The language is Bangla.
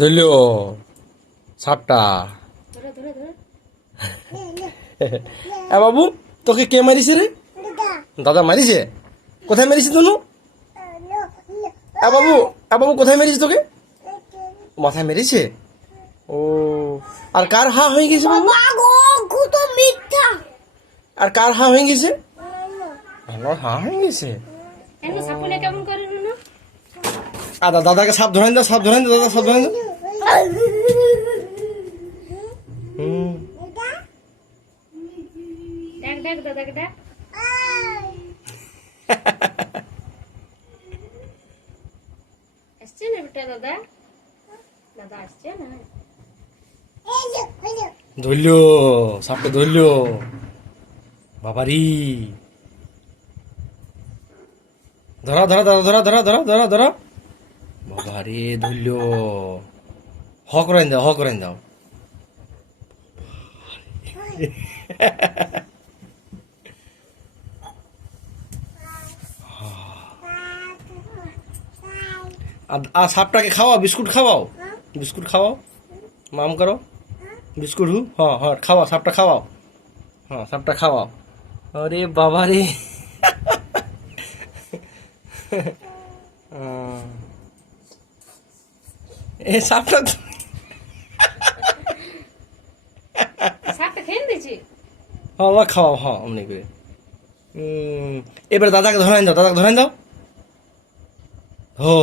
ধরল সাপটা। বাবু তোকে কে মারিছে রে? দাদা মারিছে? কোথায় মেরেছি তনু? বাবু বাবু কোথায় মেরেছি তোকে? মাথায় মেরেছে? ও, আর কার হা হয়ে গেছে বাবু? আর কার হা হয়ে গেছে? আমার হা হয়ে গেছে। দাদাকে সাপ ধরেন দাও, সাপ ধরেন দাও, দাদা সাপ ধরেন দাও। ধরল সাপটা, ধরল বাবারি। ধরা ধরা ধরা ধরা ধরা ধরা ধরা ধরা বাবারে ধরল। হ করেন দাও, হ করেন দাও। আর সাপটাকে খাওয়াও, বিস্কুট খাওয়াও, বিস্কুট খাওয়াও, মাম করো বিস্কুট। হ্যাঁ হ্যাঁ খাওয়াও, সাপটা খাওয়াও, হ্যাঁ সাপটা খাওয়াও। আরে বাবা রে। এ সাপটা হ্যাঁ খাওয়াও, হ্যাঁ অমনি করে। এবার দাদাকে ধরেন দাও, দাদাকে ধরেন দাও। হো